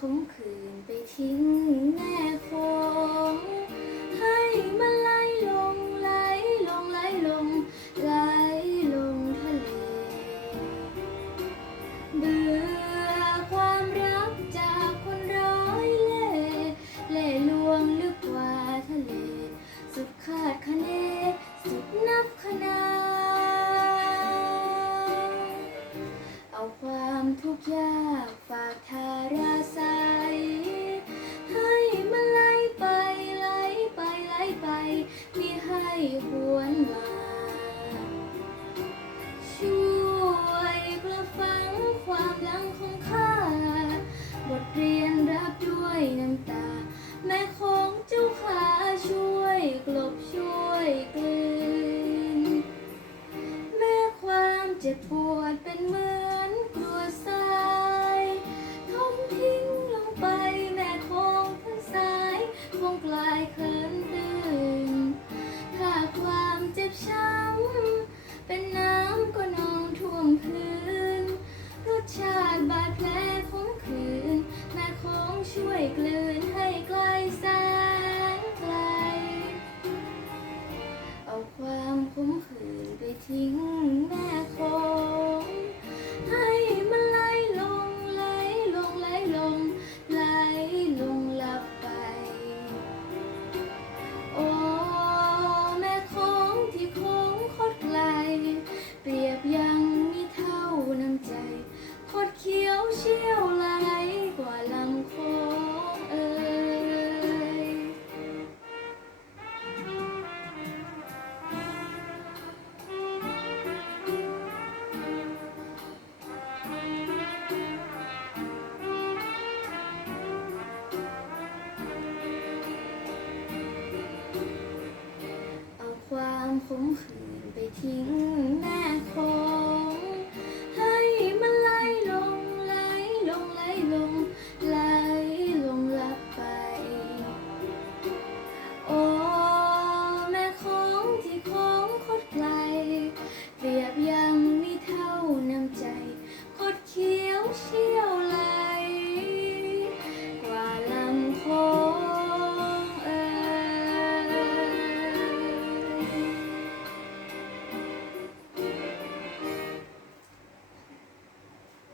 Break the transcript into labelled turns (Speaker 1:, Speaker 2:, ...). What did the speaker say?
Speaker 1: ขมขื่น ความทุกข์ยากฝากทาราใสให้มันไหลไปไหลไปไหลไปมีให้หวนมา ช่วยกระฟังความหลังของข้า บทเรียนรับด้วยน้ำตา แม่ของเจ้าขาช่วยกลบช่วยกลืน แม้ความเจ็บปวดเป็นมือ เจ็บช้ำ เป็นน้ำก็นองท่วมพื้น รสชาติบาดแผลของคืนแม่คงช่วยกลืน ควา